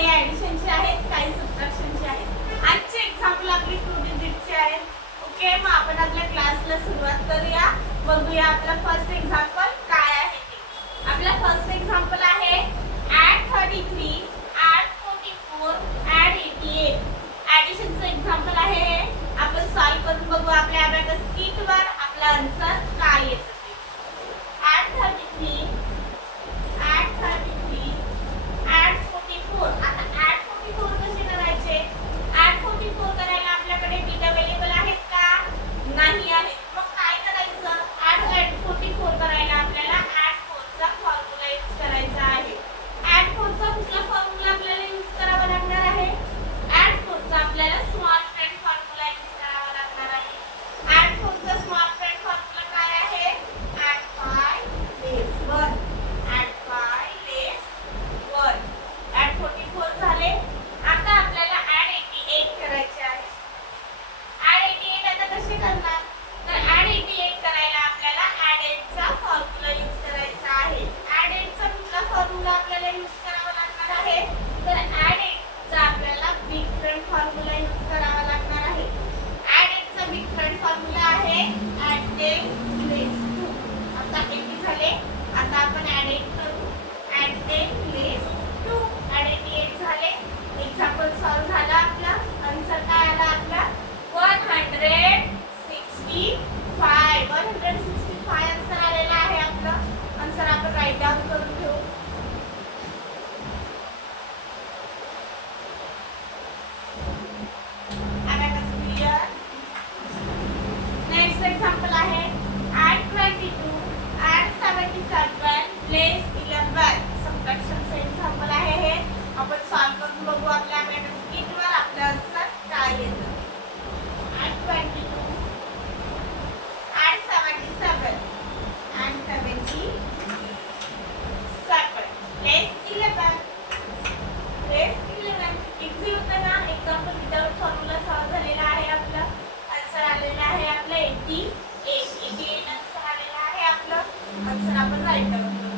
काही ॲडिशनचे आहेत, काही सबट्रॅक्शनचे आहेत. आजचे एक्झाम्पल आपली 2 डिजिटचे आहेत. ओके, मग आपण आपल्या क्लासला सुरुवात करूया. बघूया आपला फर्स्ट एक्झाम्पल काय आहे ते. आपला फर्स्ट एक्झाम्पल आहे ॲड 33 ॲड 44 ॲड 88. ॲडिशनचं एक्झाम्पल आहे हे. आपण सॉल्व करून बघू आपल्या अबॅकस कीटवर आपला आन्सर काय येतं ते. Add 33 add 33 add 44. आता ॲड 44 कसे करायचे? ॲड 44 करायला आपल्याकडे बीट अवेलेबल आहेत का? नाही आहेत. मग काय करायचं? ॲड 44 करायला आपल्याला ॲड 4 चा फॉर्म्युला यूज करायचा आहे. ॲड 4 चा कुठला फॉर्म्युला आपल्याला यूज करावा लागणार आहे? ॲड 4 चा आपल्याला स्मॉल फ्रेंड फॉर्म्युला यूज करावा लागणार आहे. ॲड 4 चा स्मॉल फ्रेंड फॉर्म्युला काय आहे? ॲड 5 लेस 1. ॲड 5 लेस 1. ॲड 44 झाले. आता आपल्याला ॲड 88 करायचे आहे. ॲड 88 आता कसे करणार? तर ॲड 88 करायला आपल्याला ॲड 8 चा फॉर्म्युला यूज करायचा आहे. ॲड 8 चा कुठला फॉर्म्युला आपल्याला यूज करावा लागणार आहे? तर ॲड 8 चा आपल्याला बिग फ्रेंड फॉर्म्युला यूज करावा लागणार आहे. ॲड 8 चा बिग फ्रेंड फॉर्म्युला आहे ॲड 10 लेस 2. आता 80 झाले. आता आपण ॲड 8 करू. ॲड 10 लेस 2. ॲड 88 झाले. एक्झाम्पल सॉल्व झाला. आपला आन्सर काय आला? आपला 165. 165 आन्सर आलेला आहे. आपला आन्सर आपण राईट डाऊन करून घेऊ. Abacus clear. नेक्स्ट एक्झाम्पल आहे ॲड 22 ॲड 77 लेस 11. सबट्रॅक्शनचं एक्झाम्पल आहे हे. आपण सॉल्व करून बघू आपल्या अबॅकस कीटवर आपलं आन्सर काय येतं. ॲड 22 ॲड 77 ॲड 77 लेस 11. लेस 11 इझी होतं ना. एक्झाम्पल विदाउट फॉर्म्युला सॉल्व झालेला आहे. आपला आन्सर आलेला आहे आपला 88 आन्सर आलेला आहे. आपलं आन्सर आपण राईट डाऊन करू.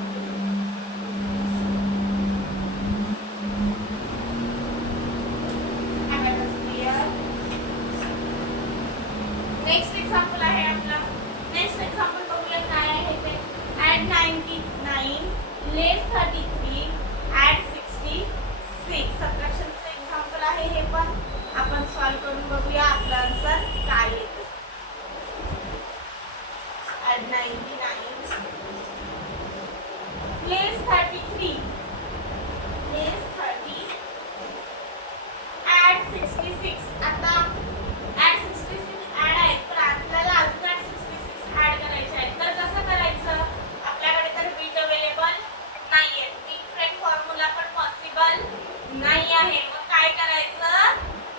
नेक्स्ट एक्झाम्पल आहे आपला. नेक्स्ट एक्झाम्पल बघूया काय आहे ते. ॲड 99 लेस 33 ॲड 66. सबट्रॅक्शनचं एक्झाम्पल आहे हे पण. आपण सॉल्व करून बघूया आपलं आन्सर काय येतं. ॲड 99 लेस 33 लेस 30 ॲड 66. आता ॲड 66 ॲड आहे, पण आपल्याला अजून ॲड 66 ॲड करायचे आहे. तर कसं करायचं? आपल्याकडे तर बीट अवेलेबल नाही आहे. बिग फ्रेंड फॉर्म्युला पण पॉसिबल नाही आहे. मग काय करायचं?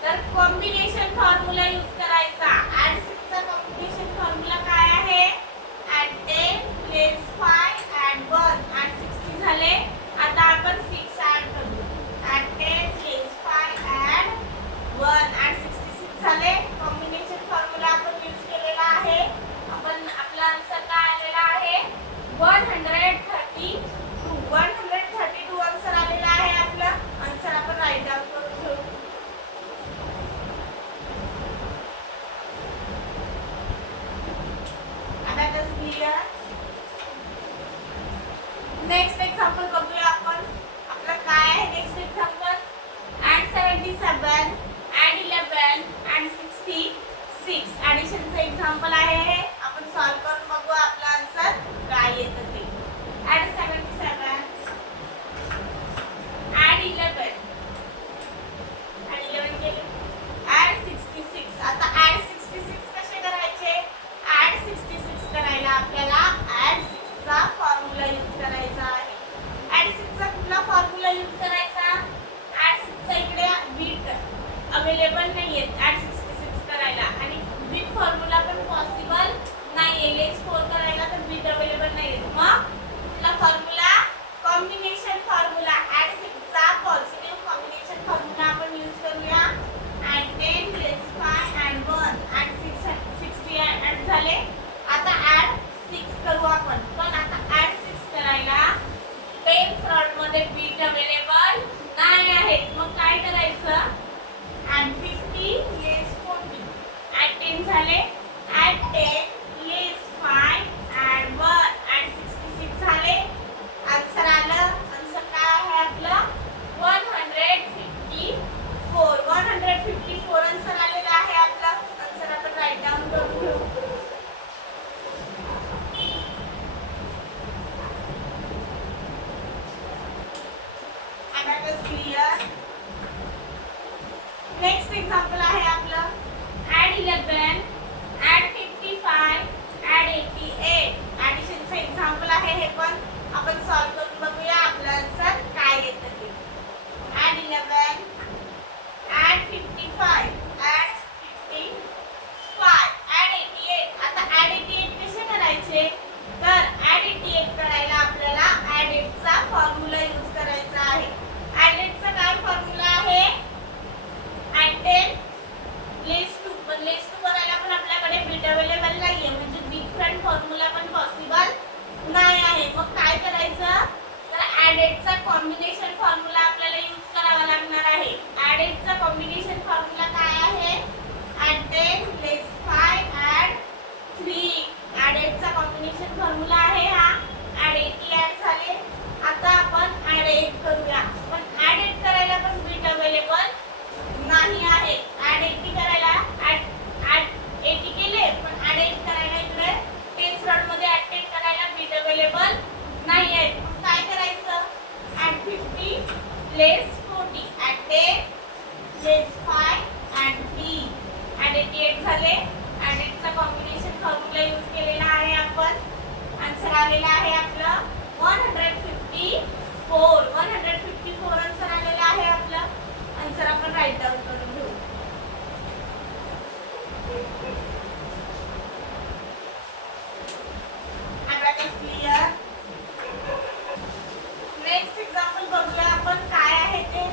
तर कॉम्बिनेशन फॉर्म्युला यूज करायचा. ॲड 6 चा कॉम्बिनेशन फॉर्म्युला काय आहे? ॲड 10 लेस 5 ॲड 1. ॲड 60 झाले. आता आपण 6 ॲड करू. ॲड 10 लेस 5 ॲड 1. ॲड 66 झाले. कॉम्बिनेशन फॉर्म्युला आपण यूज केलेला आहे. आपण आपला आन्सर काय आलेला आहे? 132. 132 आन्सर आलेला आहे. आपलं आन्सर आपण राईट डाऊन करून घेऊ. आता कसं क्लियर. नेक्स्ट एक्झाम्पल बघूया आपण. आपलं काय आहे next example? Add 77 add 11 add 66. ॲडिशनचं एक्झाम्पल आहे हे. आपण सॉल्व करून बघू आपलं आन्सर काय येतं ते. ॲड 77 ॲड 11 केले. ॲड 66. आता ॲड 66 कसे करायचे? ॲड 66 करायला आपल्याला ॲड 6 चा फॉर्म्युला यूज करायचा आहे. ॲड 6 चा कुठला फॉर्म्युला यूज करायचा? ॲड 6 चा इकडे बीट अवेलेबल नाहीये ॲड 66 करायला, आणि बिग फॉर्म्युला पण पॉसिबल झाले. ॲड 10 लेस 5 ॲड 1 ॲड 66 झाले. आन्सर आलं. आन्सर काय आहे आपलं 154. 154 आन्सर आलेलं आहे आपलं. आन्सर आपण राईट डाऊन करून घेऊ. क्लिअर. नेक्स्ट एक्झाम्पल आहे आपलं ॲड 11 ॲड 55 ॲड 88. ॲडिशनचं एक्झाम्पल आहे हे पण आपण सॉल्व करून बघूया आपलं आन्सर काय येतं ते. Add 11 add 55 add 55 add 88. आता ॲड 88 कसे करायचे तर ॲड 88 करायला आपल्याला ॲड 8 चा फॉर्म्युला यूज करायचा आहे. ॲड 8 चा काय फॉर्म्युला आहे ॲड 10 लेस 2. पण लेस 2 करायला पण आपल्याकडे बिट अवेलेबल नाहीये म्हणजे बिग फ्रेंड फॉर्म्युला पण पॉसिबल नाही आहे. मग काय करायचं तर ॲड 8 चा कॉम्बिनेशन फॉर्म्युला आपल्याला यूज करावा लागणार आहे. ॲड 8 चा कॉम्बिनेशन फॉर्म्युला काय आहे ॲड 10 लेस 5 ॲड 3. ॲड 8 चा कॉम्बिनेशन फॉर्म्युला आहे हा. ॲड 80 ॲड झाले. आता आपण ॲड 8 करूया. पण ॲड 8 करायला पण बिट अवेलेबल नाही आहे. ॲड 80 करायला ॲड 80 केले पण ॲड 8 करायला इकडे टेन्स रॉड मध्ये ॲड 10 करायला बिट अवेलेबल नाही आहे. मग काय करायचं ॲड 50 लेस 40 ॲड 10 लेस 5 ॲड 3. ॲड 88 झाले. ॲड 8 चा कॉम्बिनेशन फॉर्म्युला यूज केलेला आहे आपण. आन्सर आलेला आहे आपलं 154. 154 आन्सर आलेला आहे आपलं. आन्सर आपण राईट डाऊन करून घेऊ. क्लिअर. नेक्स्ट एक्झाम्पल बघूया आपण काय आहे ते.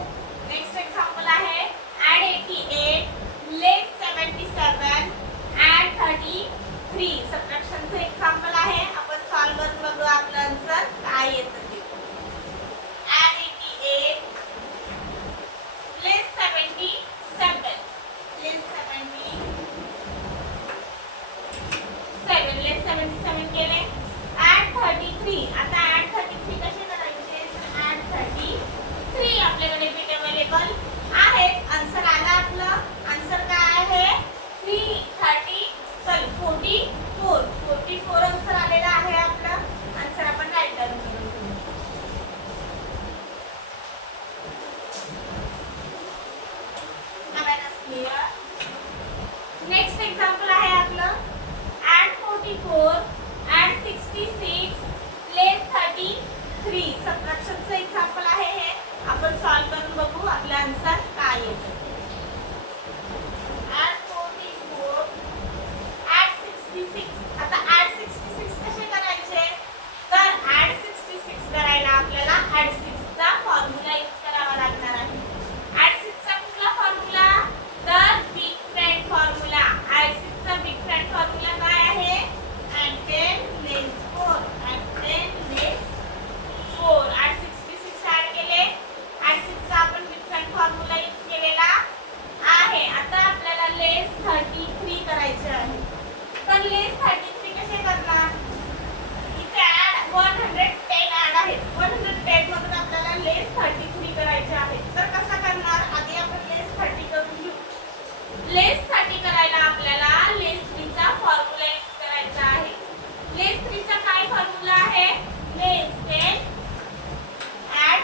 नेक्स्ट एक्झाम्पल आहे ॲड 88 लेस 77 ॲड 33. सबट्रॅक्शनचं एक्झाम्पल आहे. आपण सॉल्व करून बघू आपलं आन्सर काय येतं ते. ॲड 88 लेस 77 लेस 77 लेस 77 केले. ॲड 33. आता ॲड 33 कसे करायचे तर ॲड 33 आपल्याकडे बिट अवेलेबल आहेत. आन्सर आला आपलं. आन्सर काय आहे 44 आन्सर आलेला आहे आपलं. आन्सर आपण राईट डाऊन करून घेऊ. नेक्स्ट एक्झाम्पल आहे आपलं ॲड 44 ॲड 66 लेस 33. सबट्रॅक्शनचं एक्झाम्पल आहे हे. आपण सॉल्व करून बघू आपलं आन्सर काय येतं. Add 44 add 66. आता ॲड 66 कसे करायचे तर ॲड 66 करायला आपल्याला ॲड 6 चा फॉर्म्युला यूज करावा लागणार आहे. ॲड 6 चा कुठला फॉर्म्युला तर बिग फ्रेंड फॉर्म्युला. ॲड 6 चा बिग फ्रेंड फॉर्म्युला काय आहे ॲड 10 लेस 4 ॲड 10 लेस 4. ॲड 66 ॲड केले. ॲड 6 चा आपण बिग फ्रेंड फॉर्म्युला यूज केलेला आहे. आता आपल्याला लेस 33 करायचे आहे. पण लेस 33 कसे करणार इथे ॲड 110 ॲड आहे. 110 मधून आपल्याला लेस 33 करायचे आहे. तर कसा करणार आधी आपण लेस 30 करून घेऊ. लेस 30 करायला आपल्याला लेस 3 चा फॉर्म्युला यूज करायचा आहे. लेस 3 चा काय फॉर्म्युला आहे लेस 10 ॲड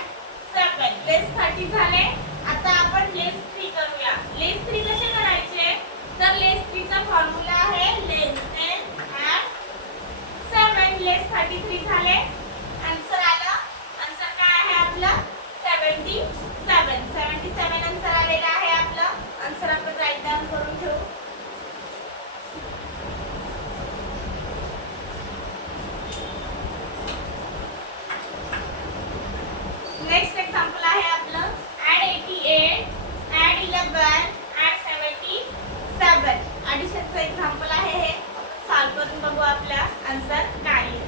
7. लेस 30 झाले. आता आपण लेस 3 करूया. लेस 3 कसे करायचे तर लेस 3 चा फॉर्म्युला आहे लेस 10 ॲड 7. लेस 33 झाले. आन्सर आलं. आन्सर काय आहे आपलं 77 आन्सर आलेला आहे आपलं. आन्सर आपण राईट डाऊन करून ठेवू. नेक्स्ट एक्झाम्पल आहे आपलं ॲड 88 ॲड 11 ॲड 77. ॲडिशनचं एक्झाम्पल आहे हे. सॉल्व करून बघू आपला आन्सर काय येईल.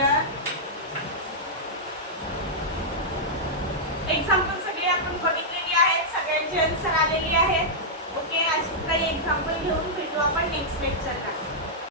हियर एक्झाम्पल सगळी आपण बघितलेली आहेत, सगळ्यांची आन्सर आलेली आहेत. ओके, अशी काही एक्झाम्पल घेऊन भेटू आपण नेक्स्ट लेक्चरला.